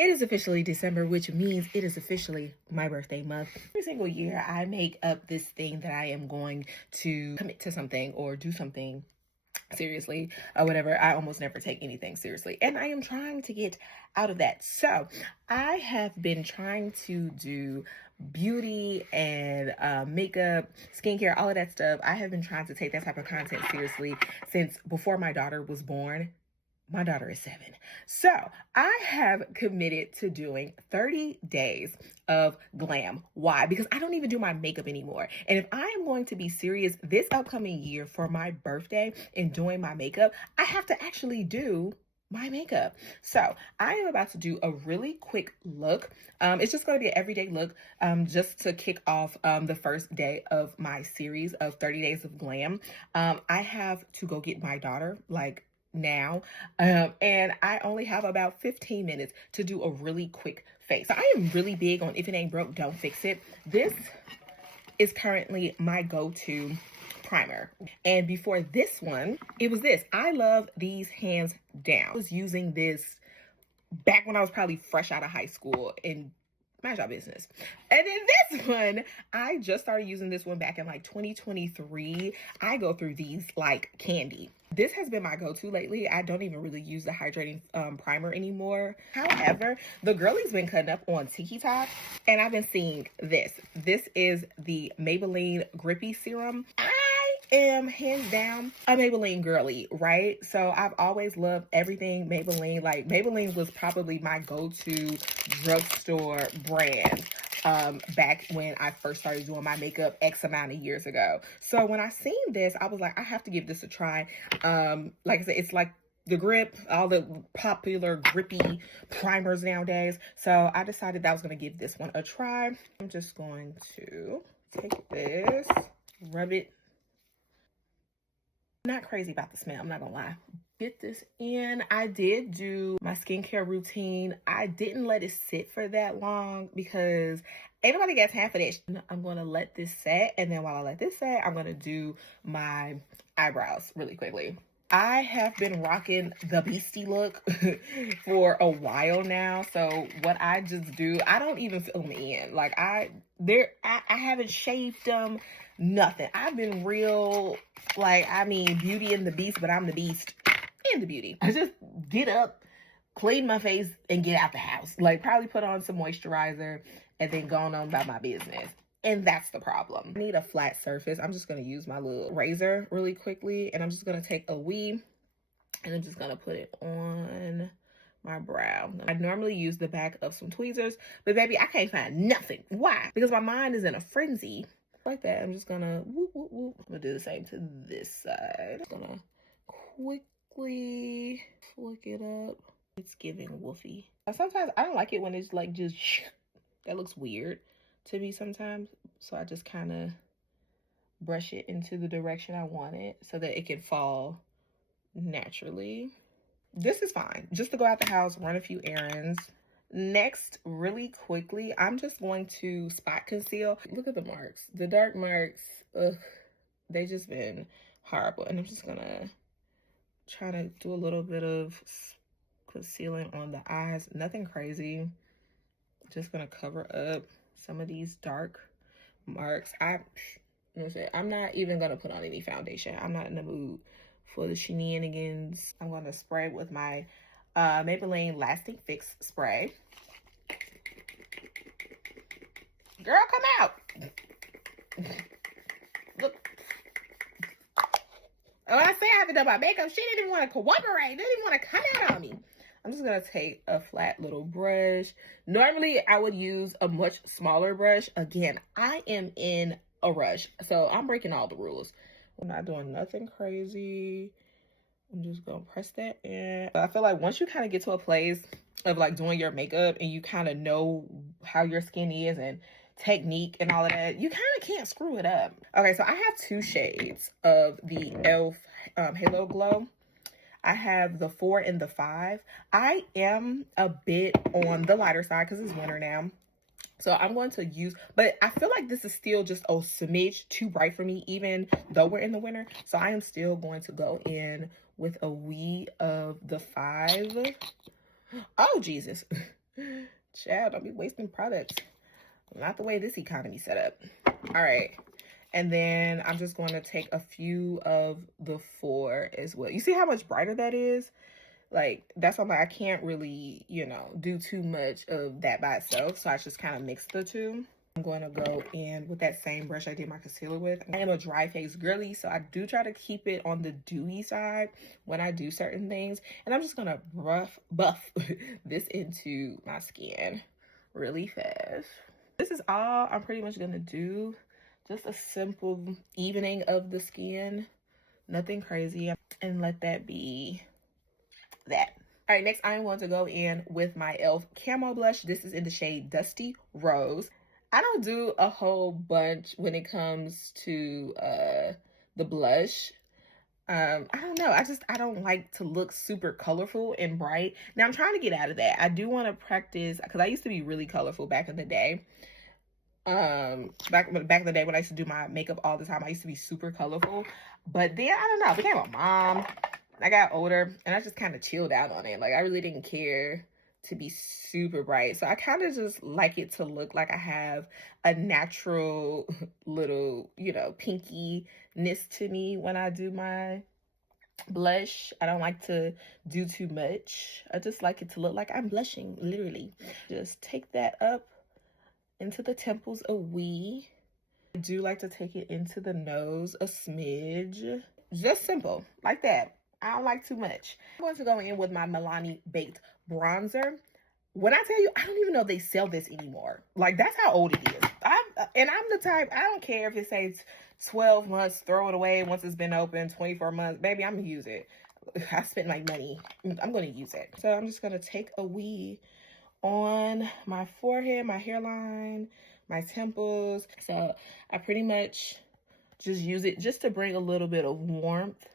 It is officially December, which means it is officially my birthday month. Every single year, I make up this thing that I am going to commit to something or do something seriously or whatever. I almost never take anything seriously, and I am trying to get out of that. So I have been trying to do beauty and makeup, skincare, all of that stuff. I have been trying to take that type of content seriously since before my daughter was born. My daughter is 7. So I have committed to doing 30 days of glam. Why? Because I don't even do my makeup anymore. And if I am going to be serious this upcoming year for my birthday and doing my makeup, I have to actually do my makeup. So I am about to do a really quick look. It's just going to be an everyday look, just to kick off the first day of my series of 30 days of glam. I have to go get my daughter now, and I only have about 15 minutes to do a really quick face. So I am really big on if it ain't broke, don't fix it. This is currently my go-to primer, and before this one, it was this. I love these hands down. I was using this back when I was probably fresh out of high school, and mind your business. And then this one, I just started using this one back in like 2023. I go through these like candy. This has been my go-to lately. I don't even really use the hydrating primer anymore. However, the girlie's been cutting up on TikTok, and I've been seeing this. This is the Maybelline Grippy Serum. I am hands down a Maybelline girly, right? So I've always loved everything Maybelline. Like, Maybelline was probably my go-to drugstore brand back when I first started doing my makeup X amount of years ago. So when I seen this, I was like, I have to give this a try. Like I said, it's like the grip, all the popular grippy primers nowadays. So I decided that I was going to give this one a try. I'm just going to take this, rub it. Not crazy about the smell, I'm not gonna lie. Get this in. I did do my skincare routine. I didn't let it sit for that long because ain't nobody got time for that. I'm gonna let this set, and then while I let this set, I'm gonna do my eyebrows really quickly. I have been rocking the beastie look for a while now. So what I just do, I don't even fill them in. Like I haven't shaved them, nothing. I've been real, Beauty and the Beast, but I'm the Beast and the Beauty. I just get up, clean my face, and get out the house. Like, probably put on some moisturizer and then go on about my business. And that's the problem. I need a flat surface. I'm just going to use my little razor really quickly. And I'm just going to take a weave and I'm just going to put it on my brow. I normally use the back of some tweezers, but baby, I can't find nothing. Why? Because my mind is in a frenzy. Like that. I'm just going to whoop, whoop, whoop. I'm going to do the same to this side. I'm going to quickly flick it up. It's giving woofy. Sometimes I don't like it when it's like just, that looks weird to me sometimes, so I just kind of brush it into the direction I want it so that it can fall naturally. This is fine just to go out the house, run a few errands. Next, really quickly, I'm just going to spot conceal. Look at the marks, the dark marks. Ugh, they just been horrible. And I'm just gonna try to do a little bit of concealing on the eyes, nothing crazy. Just gonna cover up some of these dark marks. I'm not even gonna put on any foundation. I'm not in the mood for the shenanigans. I'm gonna spray with my Maybelline Lasting Fix spray. Girl, come out. Look. When I say I haven't done my makeup, she didn't even want to cooperate. Didn't even want to come out on me. I'm just going to take a flat little brush. Normally, I would use a much smaller brush. Again, I am in a rush, so I'm breaking all the rules. I'm not doing nothing crazy. I'm just going to press that in. I feel like once you kind of get to a place of like doing your makeup and you kind of know how your skin is and technique and all of that, you kind of can't screw it up. Okay, so I have 2 shades of the e.l.f. Halo Glow. I have the 4 and the 5. I am a bit on the lighter side because it's winter now. So I'm going to use, but I feel like this is still just a smidge too bright for me, even though we're in the winter. So I am still going to go in with a wee of the 5. Oh, Jesus. Child, don't be wasting products. Not the way this economy set up. All right. And then I'm just going to take a few of the 4 as well. You see how much brighter that is? Like, that's why I'm like, I can't really, you know, do too much of that by itself. So I just kind of mix the 2. I'm going to go in with that same brush I did my concealer with. I am a dry face girly, so I do try to keep it on the dewy side when I do certain things. And I'm just going to buff this into my skin really fast. This is all I'm pretty much going to do. Just a simple evening of the skin. Nothing crazy. And let that be that. All right, next I'm going to go in with my e.l.f. Camo Blush. This is in the shade Dusty Rose. I don't do a whole bunch when it comes to the blush. I don't know. I don't like to look super colorful and bright. Now I'm trying to get out of that. I do want to practice, because I used to be really colorful back in the day. Back in the day when I used to do my makeup all the time, I used to be super colorful. But then, I don't know, I became a mom. I got older and I just kind of chilled out on it. Like, I really didn't care to be super bright. So I kind of just like it to look like I have a natural little, you know, pinkiness to me when I do my blush. I don't like to do too much. I just like it to look like I'm blushing, literally. Just take that up into the temples a wee. I do like to take it into the nose a smidge. Just simple, like that. I don't like too much. I'm going to go in with my Milani Baked Bronzer. When I tell you, I don't even know if they sell this anymore. Like, that's how old it is. I'm the type, I don't care if it says 12 months, throw it away once it's been open, 24 months. Baby, I'm going to use it. I spent my money. I'm going to use it. So I'm just going to take a wee on my forehead, my hairline, my temples. So I pretty much just use it just to bring a little bit of warmth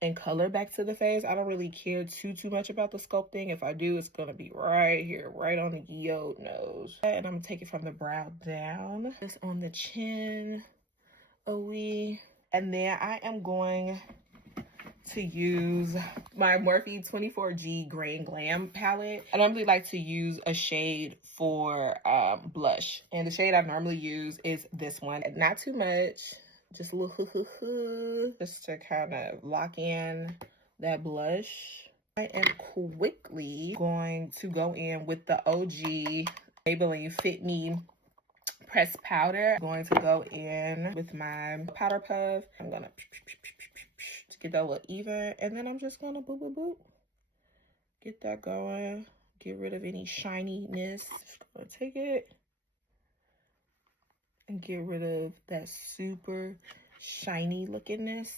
and color back to the face. I don't really care too much about the sculpting. If I do, it's gonna be right here, right on the yo nose. And I'm gonna take it from the brow down, just on the chin a wee. And then I am going to use my Morphe 24G Gray and Glam palette. I normally like to use a shade for blush. And the shade I normally use is this one. Not too much. Just a little just to kind of lock in that blush. I am quickly going to go in with the OG Maybelline Fit Me pressed powder. I'm going to go in with my powder puff. I'm gonna to get that a little even, and then I'm just gonna boop boop boop, get that going, get rid of any shininess. Just gonna take it and get rid of that super shiny lookingness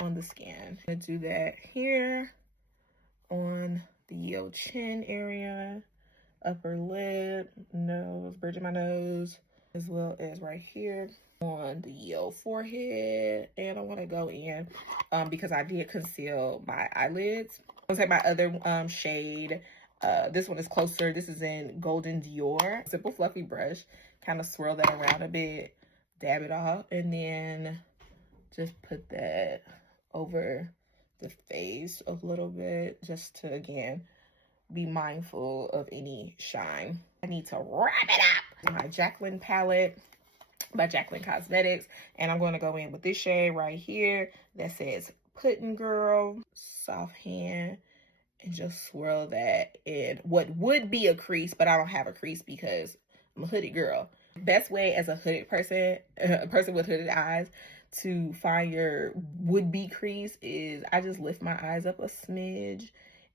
on the skin. I'm gonna do that here on the yo chin area, upper lip, nose, bridge of my nose, as well as right here on the yo forehead. And I want to go in because I did conceal my eyelids. I'm gonna take my other shade. This one is closer. This is in Golden Dior. Simple fluffy brush. Kind of swirl that around a bit, dab it off, and then just put that over the face a little bit, just to, again, be mindful of any shine. I need to wrap it up. My Jaclyn palette by Jaclyn Cosmetics, and I'm going to go in with this shade right here that says Puddin' Girl. Soft hand, and just swirl that in what would be a crease, but I don't have a crease because I'm a hooded girl. Best way as a hooded person, a person with hooded eyes, to find your would-be crease is I just lift my eyes up a smidge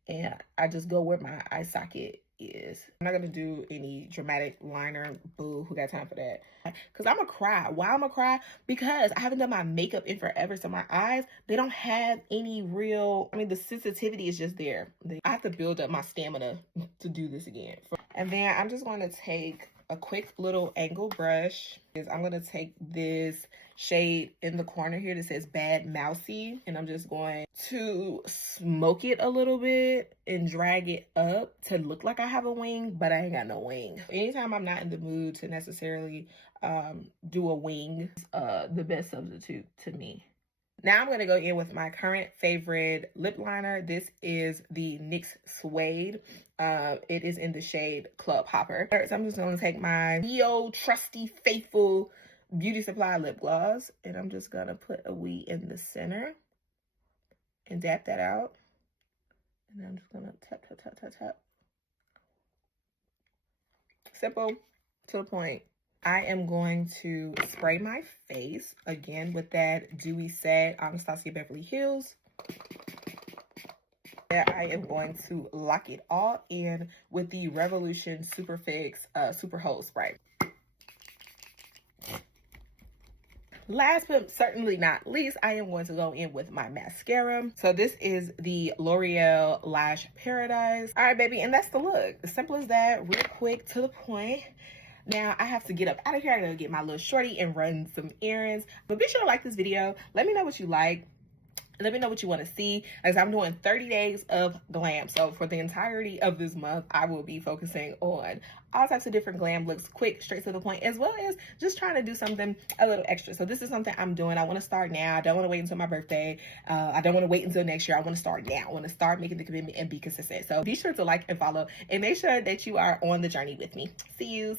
and I just go where my eye socket is. I'm not gonna do any dramatic liner. Boo, who got time for that? Because I'm gonna cry. Why I'm gonna cry? Because I haven't done my makeup in forever, so my eyes, they don't have any real, I mean, the sensitivity is just there. I have to build up my stamina to do this again. And then I'm just going to take a quick little angle brush. I'm going to take this shade in the corner here that says Bad Mousy, and I'm just going to smoke it a little bit and drag it up to look like I have a wing, but I ain't got no wing. Anytime I'm not in the mood to necessarily do a wing, the best substitute to me. Now I'm going to go in with my current favorite lip liner. This is the NYX Suede. It is in the shade Club Hopper. So I'm just going to take my Neo Trusty Faithful Beauty Supply lip gloss, and I'm just going to put a wee in the center and dab that out. And then I'm just going to tap, tap, tap, tap, tap. Simple, to the point. I am going to spray my face again with that Dewy Set Anastasia Beverly Hills. I am going to lock it all in with the Revolution Super Fix Super Hold Spray. Last but certainly not least, I am going to go in with my mascara. So this is the L'Oreal Lash Paradise. All right, baby, and that's the look. As simple as that, real quick, to the point. Now, I have to get up out of here. I gotta get my little shorty and run some errands. But be sure to like this video. Let me know what you like. Let me know what you want to see, as I'm doing 30 days of glam. So for the entirety of this month, I will be focusing on all types of different glam looks, quick, straight to the point, as well as just trying to do something a little extra. So this is something I'm doing. I want to start now. I don't want to wait until my birthday. I don't want to wait until next year. I want to start now. I want to start making the commitment and be consistent. So be sure to like and follow, and make sure that you are on the journey with me. See you.